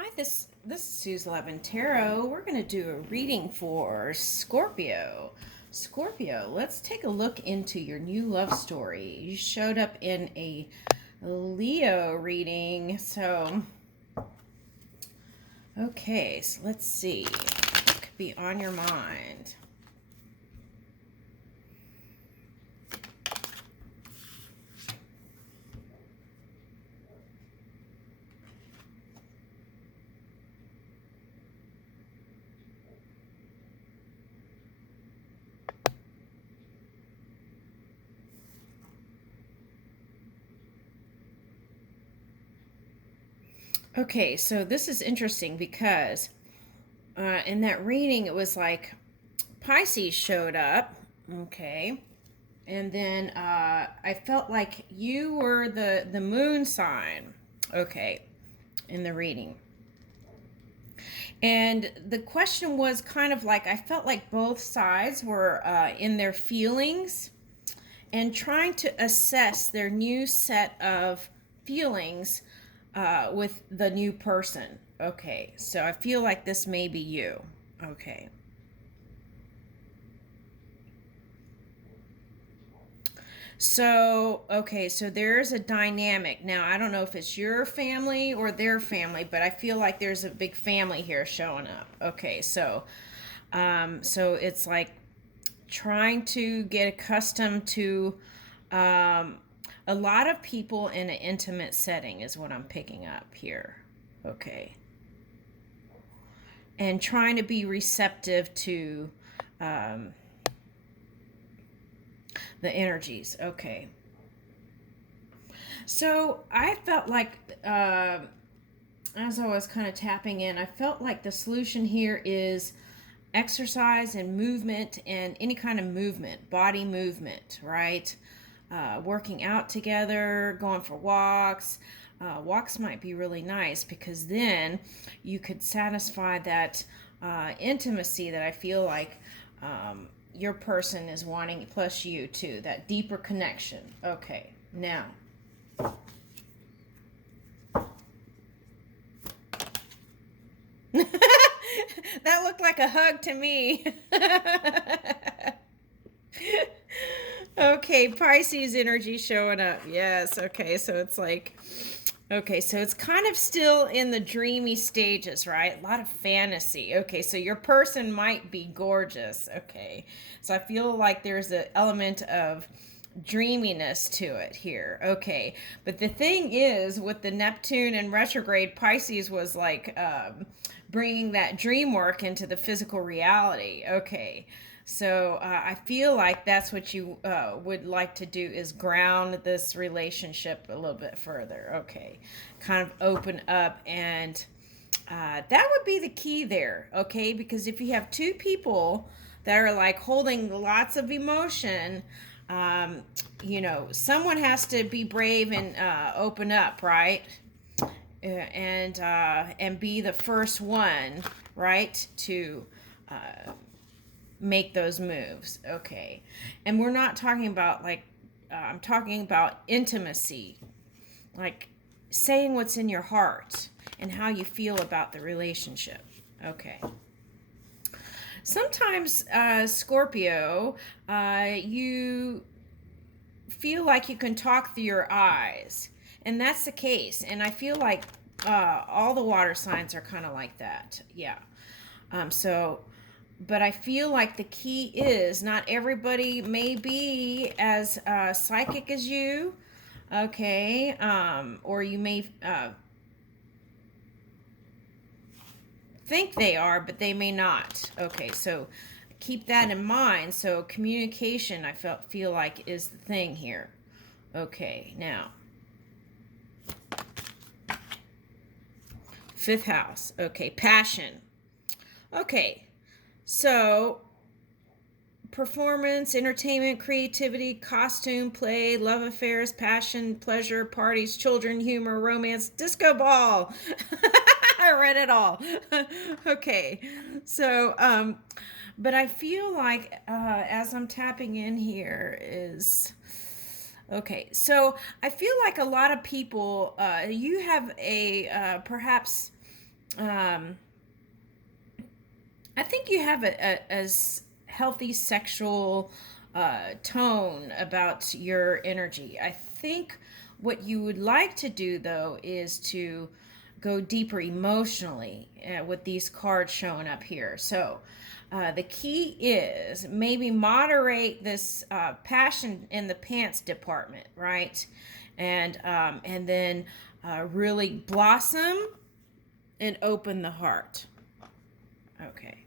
Hi, this is Suze Levin Tarot. We're going to do a reading for Scorpio. Scorpio, let's take a look into your new love story. You showed up in a Leo reading, so okay, so let's see what could be on your mind. Okay, so this is interesting because in that reading it was like Pisces showed up, okay, and then I felt like you were the moon sign, okay, in the reading. And the question was kind of like I felt like both sides were in their feelings and trying to assess their new set of feelings with the new person. Okay, so I feel like this may be you. Okay. So, okay, so there's a dynamic. Now, I don't know if it's your family or their family, but I feel like there's a big family here showing up. Okay, so it's like trying to get accustomed to um, a lot of people in an intimate setting is what I'm picking up here. Okay. And trying to be receptive to um, the energies. Okay. So I felt like, as I was kind of tapping in, I felt like the solution here is exercise and movement and any kind of movement, body movement, right? Working out together, going for walks. Walks might be really nice because then you could satisfy that intimacy that I feel like your person is wanting, plus you too, that deeper connection. Okay, now that looked like a hug to me. Okay, Pisces energy showing up. Yes, okay, so it's like, okay, so it's kind of still in the dreamy stages, right? A lot of fantasy. Okay, so your person might be gorgeous. Okay, so I feel like there's an element of dreaminess to it here. Okay, but the thing is, with the Neptune and retrograde, Pisces was like bringing that dream work into the physical reality. Okay, so I feel like that's what you would like to do is ground this relationship a little bit further. Okay, kind of open up, and that would be the key there. Okay, because if you have two people that are like holding lots of emotion, um, someone has to be brave and open up, right? And be the first one, right, to make those moves. Okay, and we're not talking about like I'm talking about intimacy, like saying what's in your heart and how you feel about the relationship. Okay. Sometimes, Scorpio, you feel like you can talk through your eyes, and that's the case. And I feel like all the water signs are kind of like that. Yeah. So, but I feel like the key is not everybody may be as psychic as you. Okay. Or you may think they are, but they may not. Okay, so keep that in mind. So communication, feel like is the thing here. Okay, now fifth house. Okay, passion. Okay, so performance, entertainment, creativity, costume, play, love affairs, passion, pleasure, parties, children, humor, romance, disco ball. I read it all. Okay, so but I feel like as I'm tapping in here is okay. So I feel like a lot of people, you have a perhaps um, I think you have a healthy sexual tone about your energy. I think what you would like to do, though, is to go deeper emotionally with these cards showing up here. So the key is maybe moderate this passion in the pants department, right? And then really blossom and open the heart. Okay.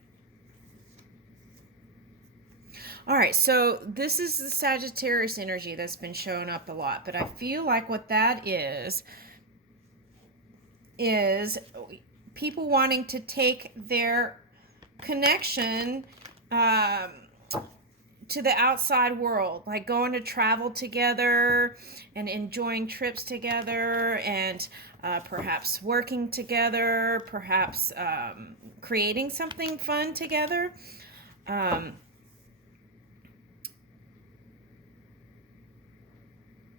All right, so this is the Sagittarius energy that's been showing up a lot, but I feel like what that is people wanting to take their connection to the outside world, like going to travel together and enjoying trips together, and perhaps working together, perhaps creating something fun together.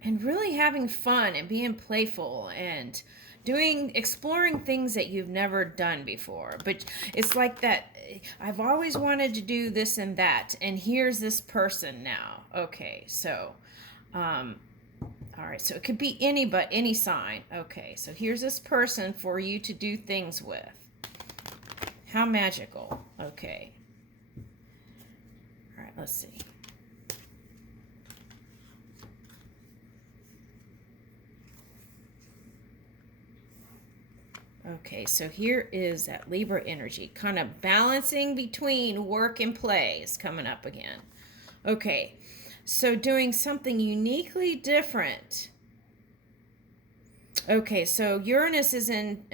And really having fun and being playful and exploring things that you've never done before. But it's like that, I've always wanted to do this and that, and here's this person now. Okay, so all right, so it could be any sign. Okay, so here's this person for you to do things with. How magical. Okay, all right, let's see. Okay, so here is that Libra energy, kind of balancing between work and play is coming up again. Okay, so doing something uniquely different. Okay, so Uranus is in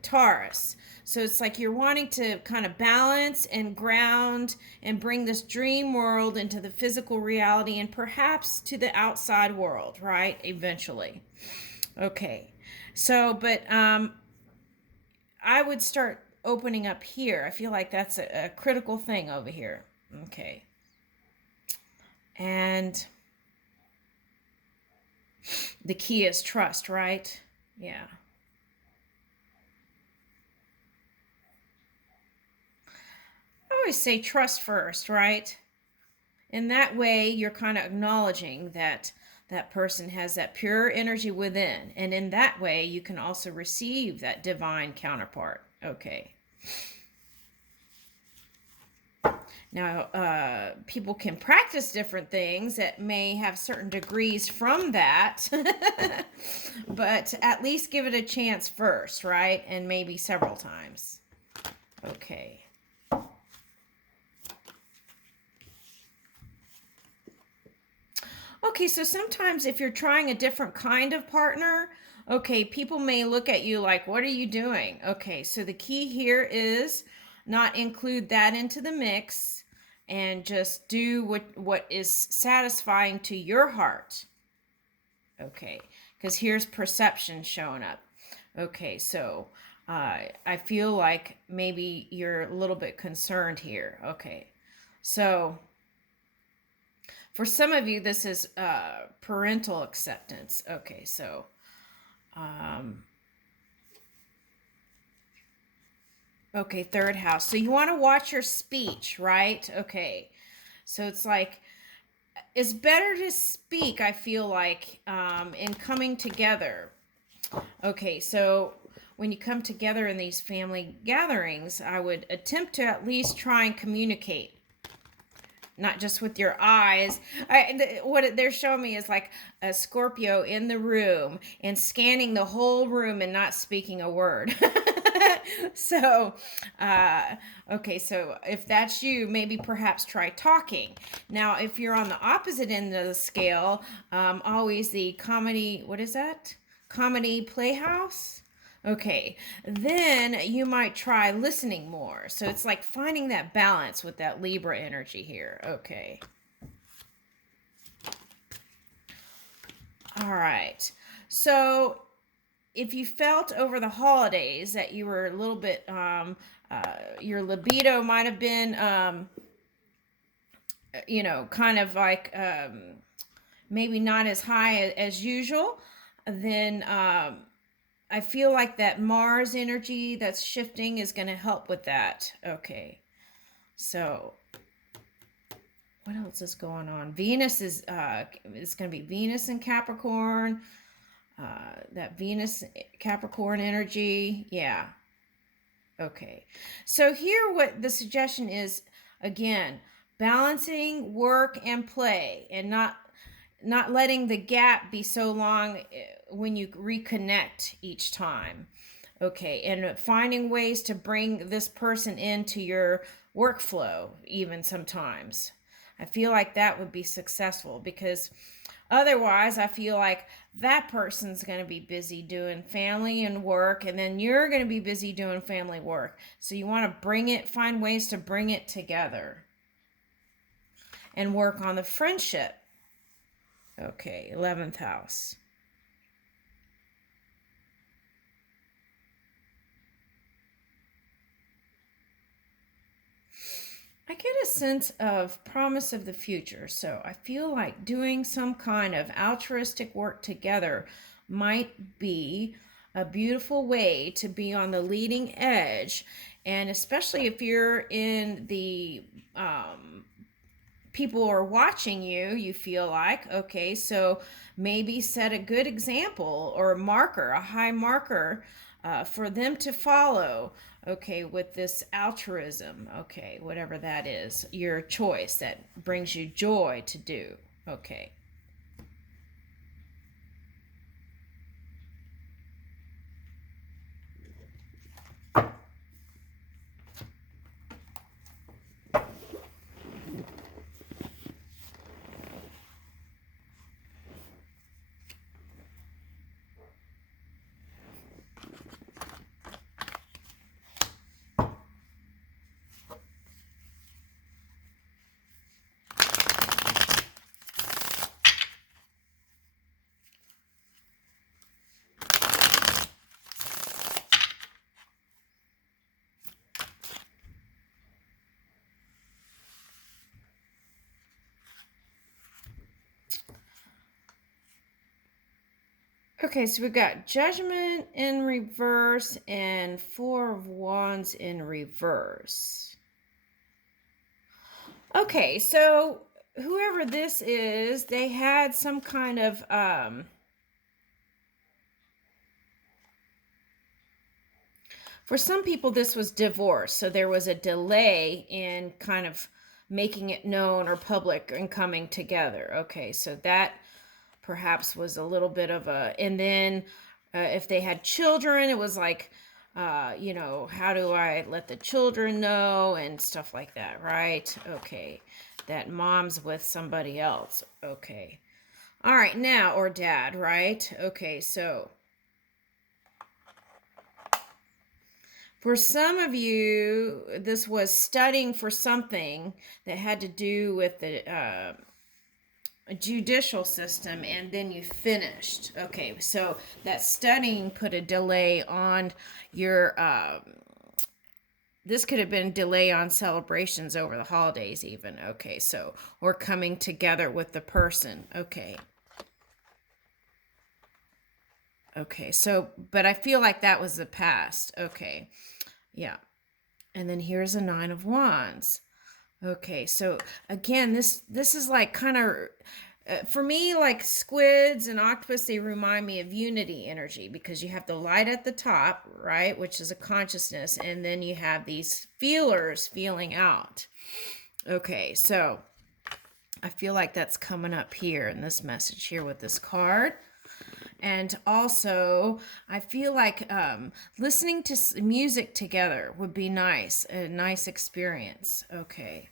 Taurus. So it's like you're wanting to kind of balance and ground and bring this dream world into the physical reality and perhaps to the outside world, right? Eventually. Okay. So, but I would start opening up here. I feel like that's a critical thing over here. Okay. And the key is trust, right? Yeah. I always say trust first, right? In that way, you're kind of acknowledging that that person has that pure energy within. And in that way, you can also receive that divine counterpart. Okay. Now, people can practice different things that may have certain degrees from that, but at least give it a chance first, right? And maybe several times. Okay. Okay, so sometimes if you're trying a different kind of partner, okay, people may look at you like, what are you doing? Okay, so the key here is not include that into the mix and just do what is satisfying to your heart. Okay, because here's perception showing up. Okay, so I feel like maybe you're a little bit concerned here. Okay, so for some of you, this is parental acceptance. Okay, so okay, third house. So you want to watch your speech, right? Okay, so it's like it's better to speak, I feel like, in coming together. Okay, so when you come together in these family gatherings, I would attempt to at least try and communicate, not just with your eyes. What they're showing me is like a Scorpio in the room and scanning the whole room and not speaking a word. So, okay, so if that's you, maybe perhaps try talking. Now, if you're on the opposite end of the scale, always the comedy, what is that? Comedy playhouse? Okay, then you might try listening more. So it's like finding that balance with that Libra energy here. Okay. All right. So if you felt over the holidays that you were a little bit, your libido might have been, kind of like maybe not as high as usual, then I feel like that Mars energy that's shifting is going to help with that. Okay. So what else is going on? Venus is it's going to be Venus in Capricorn. That Venus Capricorn energy. Yeah. Okay. So here what the suggestion is, again, balancing work and play, and not letting the gap be so long when you reconnect each time. Okay, and finding ways to bring this person into your workflow even sometimes. I feel like that would be successful, because otherwise I feel like that person's going to be busy doing family and work, and then you're going to be busy doing family work. So you want to find ways to bring it together and work on the friendship. Okay, 11th house. I get a sense of promise of the future. So I feel like doing some kind of altruistic work together might be a beautiful way to be on the leading edge. And especially if you're in the people are watching you, you feel like, okay, so maybe set a good example or a marker, a high marker for them to follow. Okay, with this altruism, okay, whatever that is, your choice that brings you joy to do. Okay. Okay, so we got Judgment in reverse and Four of Wands in reverse. Okay, so whoever this is, they had some kind of for some people this was divorce, so there was a delay in kind of making it known or public and coming together. Okay, so that perhaps was a little bit of a, and then if they had children, it was like, how do I let the children know and stuff like that, right? Okay, that mom's with somebody else. Okay, all right, now, or dad, right? Okay, so for some of you, this was studying for something that had to do with the judicial system, and then you finished. Okay, so that studying put a delay on your this could have been delay on celebrations over the holidays even. Okay, so or coming together with the person. Okay, so but I feel like that was the past. Okay, yeah. And then here's a 9 of Wands. Okay, so again, this is like kind of for me, like squids and octopus, they remind me of unity energy, because you have the light at the top, right, which is a consciousness, and then you have these feelers feeling out. Okay, so I feel like that's coming up here in this message here with this card. And also, I feel like listening to music together would be nice, a nice experience. Okay.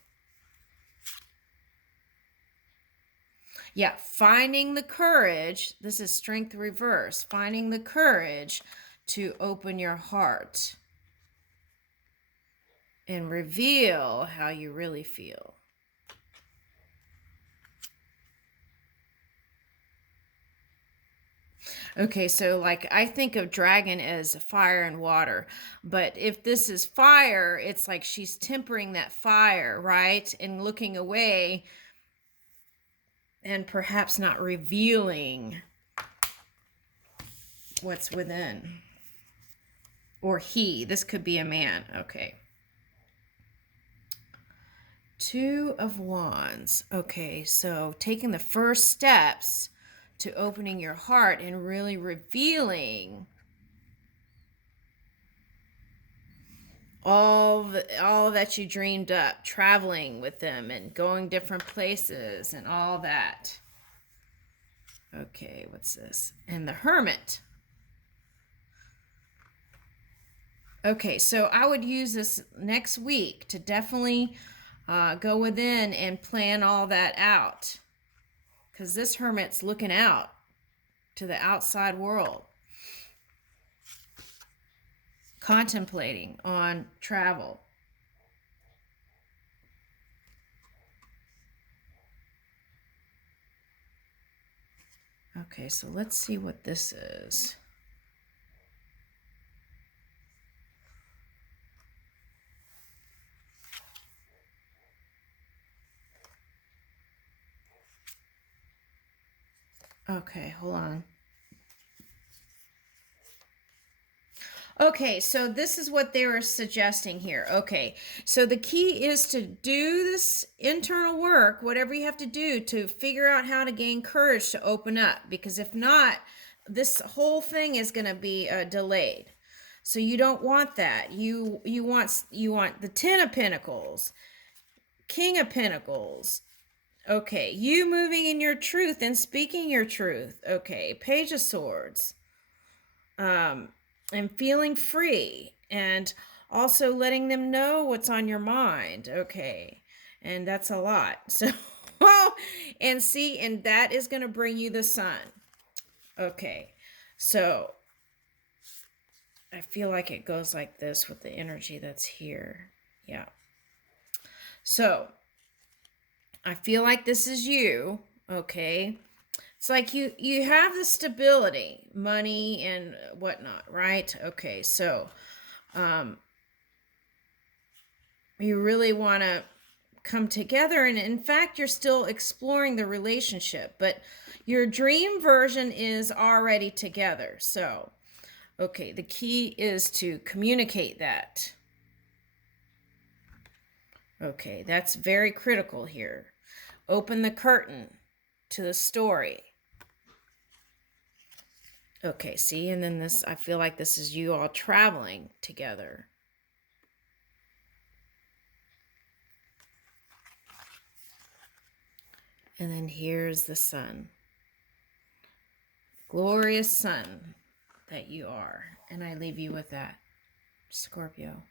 Yeah, finding the courage. This is strength reverse. Finding the courage to open your heart and reveal how you really feel. Okay, so like I think of dragon as fire and water, but if this is fire, it's like she's tempering that fire, right? And looking away and perhaps not revealing. what's within. Or he. This could be a man. Okay. Two of Wands. Okay, so taking the first steps to opening your heart and really revealing all that you dreamed up, traveling with them and going different places and all that. Okay, what's this? And the Hermit. Okay, so I would use this next week to definitely go within and plan all that out, because this Hermit's looking out to the outside world, contemplating on travel. Okay, so let's see what this is. Okay, hold on. Okay, so this is what they were suggesting here. Okay, so the key is to do this internal work, whatever you have to do to figure out how to gain courage to open up, because if not, this whole thing is going to be delayed. So you don't want that. You want the Ten of Pentacles, King of Pentacles. Okay, you moving in your truth and speaking your truth. Okay, Page of Swords. And feeling free, and also letting them know what's on your mind. Okay, and that's a lot. So and see, and that is going to bring you the Sun. Okay, so I feel like it goes like this with the energy that's here. Yeah, so I feel like this is you. Okay, it's like you have the stability, money and whatnot, right? Okay, so you really want to come together, and in fact, you're still exploring the relationship, but your dream version is already together. So, okay, the key is to communicate that. Okay, that's very critical here. Open the curtain to the story. Okay, see, and then this, I feel like this is you all traveling together. And then here's the Sun. Glorious Sun that you are. And I leave you with that, Scorpio.